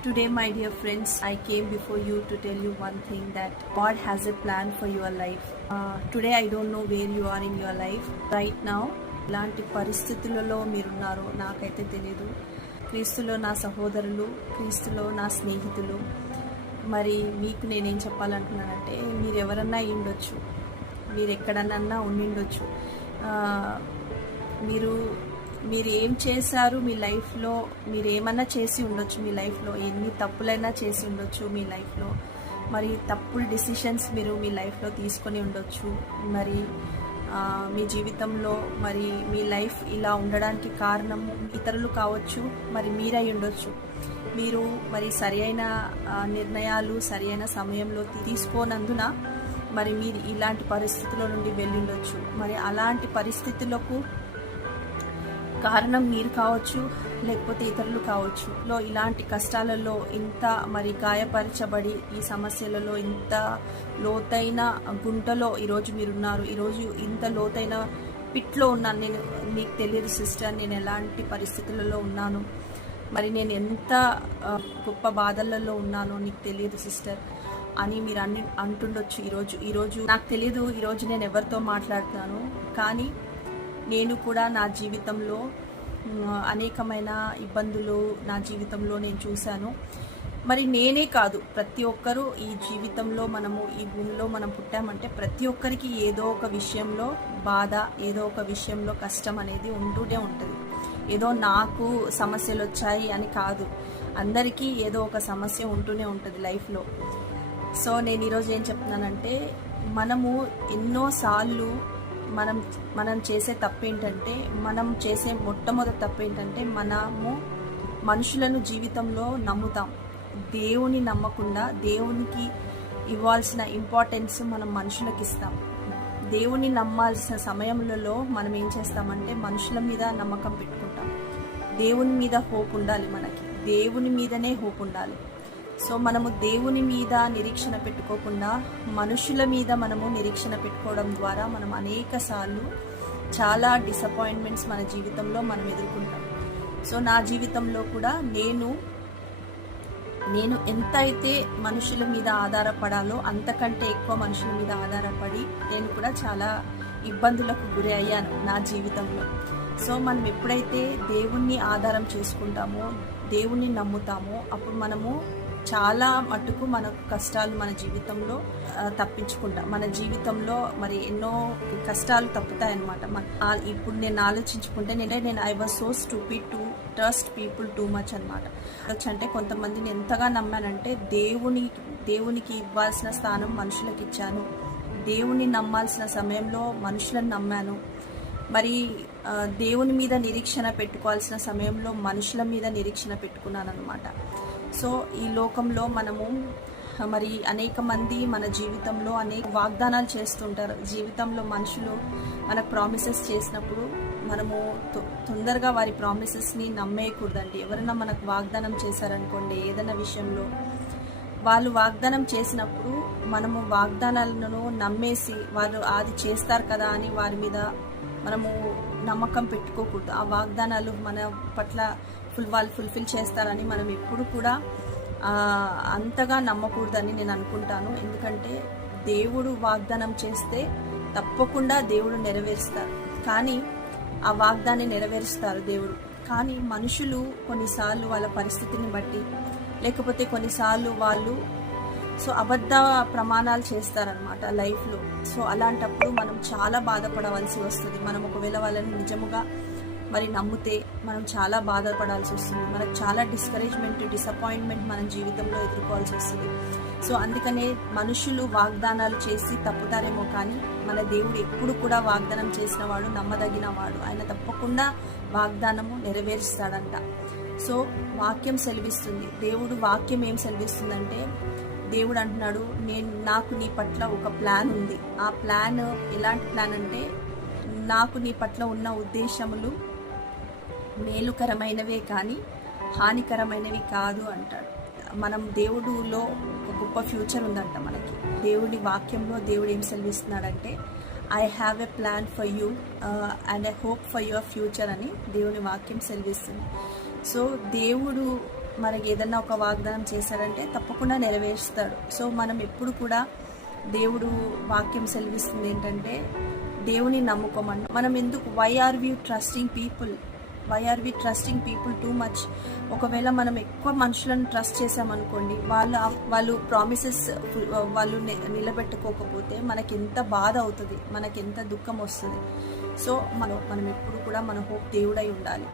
Today, my dear friends, I came before you to tell you one thing that God has a plan for your life. Uh, today, I don't know where you are in your life. Right now, ఇలాంటి పరిస్థితులలో మీరున్నారో నాకైతే తెలియదు క్రీస్తులో నా సహోదరులు క్రీస్తులో నా స్నేహితులు మరి మీకు నేనేం చెప్పాలనుకున్నానంటే మీరు ఎవరన్నా అయి ఉండొచ్చు మీరు ఎక్కడన్నా ఉండిండొచ్చు ఆ, మీరు మీరు ఏం చేశారు? మీ లైఫ్లో మీరు ఏమన్నా చేసి ఉండొచ్చు మీ లైఫ్లో ఎన్ని తప్పులైనా చేసి ఉండొచ్చు మీ లైఫ్లో. మరి తప్పుడు డిసిషన్స్ మీరు మీ లైఫ్లో తీసుకొని ఉండొచ్చు. మరి మీ జీవితంలో మరి మీ లైఫ్ ఇలా ఉండడానికి కారణం ఇతరులు కావచ్చు మరి మీరై ఉండొచ్చు. మీరు మరి సరైన నిర్ణయాలు సరైన సమయంలో తీసుకోనందున మరి మీరు ఇలాంటి పరిస్థితుల నుండి వెళ్ళిండొచ్చు మరి అలాంటి పరిస్థితులకు కారణం మీరు కావచ్చు లేకపోతే ఇతరులు కావచ్చు. లో ఇలాంటి కష్టాలలో ఇంత మరి గాయపరచబడి ఈ సమస్యలలో ఇంత లోతైన గుంటలో ఈరోజు మీరున్నారు. ఈరోజు ఇంత లోతైన పిట్లో ఉన్నాను నేను మీకు తెలియదు సిస్టర్ నేను ఎలాంటి పరిస్థితులలో ఉన్నాను. మరి నేను ఎంత గొప్ప బాధలలో ఉన్నానో నీకు తెలియదు సిస్టర్ అని మీరు అన్ని అంటుండొచ్చు ఈరోజు. ఈరోజు నాకు తెలియదు ఈరోజు నేను ఎవరితో మాట్లాడుతాను కానీ నేను కూడా నా జీవితంలో అనేకమైన ఇబ్బందులు నా జీవితంలో నేను చూశాను. మరి నేనే కాదు ప్రతి ఒక్కరూ ఈ జీవితంలో మనము ఈ భూమిలో మనం పుట్టామంటే ప్రతి ఒక్కరికి ఏదో ఒక విషయంలో బాధ ఏదో ఒక విషయంలో కష్టం అనేది ఉంటూనే ఉంటుంది. ఏదో నాకు సమస్యలు వచ్చాయి అని కాదు అందరికీ ఏదో ఒక సమస్య ఉంటూనే ఉంటుంది లైఫ్లో. సో నేను ఈరోజు ఏం చెప్తున్నానంటే మనము ఎన్నోసార్లు మనం మనం చేసే తప్పు ఏంటంటే మనం చేసే మొట్టమొదటి తప్పు ఏంటంటే మనము మనుషులను జీవితంలో నమ్ముతాం. దేవుని నమ్మకుండా దేవునికి ఇవ్వాల్సిన ఇంపార్టెన్స్ మనం మనుషులకు ఇస్తాం. దేవుని నమ్మాల్సిన సమయంలో మనం ఏం చేస్తామంటే మనుషుల మీద నమ్మకం పెట్టుకుంటాం. దేవుని మీద హోప్ ఉండాలి మనకి. దేవుని మీదనే హోప్ ఉండాలి. సో మనము దేవుని మీద నిరీక్షణ పెట్టుకోకుండా మనుషుల మీద మనము నిరీక్షణ పెట్టుకోవడం ద్వారా మనం అనేక సార్లు చాలా డిసప్పాయింట్మెంట్స్ మన జీవితంలో మనం ఎదుర్కొంటాం. సో నా జీవితంలో కూడా నేను నేను ఎంత అయితే మనుషుల మీద ఆధారపడాలో అంతకంటే ఎక్కువ మనుషుల మీద ఆధారపడి నేను కూడా చాలా ఇబ్బందులకు గురి అయ్యాను నా జీవితంలో. సో మనం ఎప్పుడైతే దేవుణ్ణి ఆధారం చేసుకుంటామో దేవుణ్ణి నమ్ముతామో అప్పుడు మనము చాలా మటుకు మన కష్టాలు మన జీవితంలో తప్పించుకుంటాం. మన జీవితంలో మరి ఎన్నో కష్టాలు తప్పుతాయన్నమాట. మన ఇప్పుడు నేను ఆలోచించుకుంటే నేను నేను I was so stupid to trust people too much అనమాట అంటే కొంతమందిని ఎంతగా నమ్మానంటే దేవుని దేవునికి ఇవ్వాల్సిన స్థానం మనుషులకు ఇచ్చాను. దేవుని నమ్మాల్సిన సమయంలో మనుషులను నమ్మాను. మరి దేవుని మీద నిరీక్షణ పెట్టుకోవాల్సిన సమయంలో మనుషుల మీద నిరీక్షణ పెట్టుకున్నాను అనమాట సో ఈ లోకంలో మనము మరి అనేక మంది మన జీవితంలో అనేక వాగ్దానాలు చేస్తుంటారు. జీవితంలో మనుషులు మనకు ప్రామిసెస్ చేసినప్పుడు మనము తొ- తొందరగా వారి ప్రామిసెస్ని నమ్మేయకూడదండి. ఎవరైనా మనకు వాగ్దానం చేశారనుకోండి ఏదైనా విషయంలో వాళ్ళు వాగ్దానం చేసినప్పుడు మనము వాగ్దానాలను నమ్మేసి వాళ్ళు అది చేస్తారు కదా అని వారి మీద మనము నమ్మకం పెట్టుకోకూడదు. ఆ వాగ్దానాలు మన పట్ల ఫుల్ వాళ్ళు ఫుల్ఫిల్ చేస్తారని మనం ఎప్పుడు కూడా అంతగా నమ్మకూడదని నేను అనుకుంటాను. ఎందుకంటే దేవుడు వాగ్దానం చేస్తే తప్పకుండా దేవుడు నెరవేరుస్తారు. కానీ ఆ వాగ్దాన్ని నెరవేరుస్తారు దేవుడు. కానీ మనుషులు కొన్నిసార్లు వాళ్ళ పరిస్థితిని బట్టి లేకపోతే కొన్నిసార్లు వాళ్ళు సో అబద్ధ ప్రమాణాలు చేస్తారనమాట లైఫ్లో. సో అలాంటప్పుడు మనం చాలా బాధపడవలసి వస్తుంది. మనం ఒకవేళ వాళ్ళని నిజముగా మరి నమ్మితే మనం చాలా బాధపడాల్సి వస్తుంది. మనకు చాలా డిస్కరేజ్మెంట్ డిసప్పాయింట్మెంట్ మన జీవితంలో ఎదుర్కోవాల్సి వస్తుంది. సో అందుకనే మనుషులు వాగ్దానాలు చేసి తప్పుతారేమో కానీ మన దేవుడు ఎప్పుడు కూడా వాగ్దానం చేసిన వాడు నమ్మదగిన వాడు. ఆయన తప్పకుండా వాగ్దానము నెరవేరుస్తాడంట. సో వాక్యం సెలవిస్తుంది. దేవుడు వాక్యం ఏం సెలవిస్తుందంటే దేవుడు అంటున్నాడు నేను నాకు నీ పట్ల ఒక ప్లాన్ ఉంది. ఆ ప్లాన్ ఎలాంటి ప్లాన్ అంటే నాకు నీ పట్ల ఉన్న ఉద్దేశములు మేలుకరమైనవే కానీ హానికరమైనవి కాదు అంటాడు. మనం దేవుడులో ఒక గొప్ప ఫ్యూచర్ ఉందంట మనకి. దేవుడి వాక్యంలో దేవుడు ఏం సెలవిస్తున్నాడంటే I have a plan for you and I hope for your future అని దేవుని వాక్యం సెలవిస్తుంది. సో దేవుడు మనకి ఏదన్నా ఒక వాగ్దానం చేశాడంటే తప్పకుండా నెరవేరుస్తాడు సో మనం ఎప్పుడు కూడా దేవుడు వాక్యం సెలవిస్తుంది ఏంటంటే దేవుని నమ్ముకోమని మనం ఎందుకు why are we trusting people why are we trusting people too much ఒకవేళ మనం ఎక్కువ మనుషులను ట్రస్ట్ చేసామనుకోండి వాళ్ళు వాళ్ళు ప్రామిసెస్ uh, వాళ్ళు నిలబెట్టుకోకపోతే మనకి ఎంత బాధ అవుతుంది మనకి ఎంత దుఃఖం వస్తుంది. సో మనం మనం ఎప్పుడు కూడా మన హోప్ దేవుడై ఉండాలి.